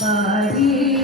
Bye.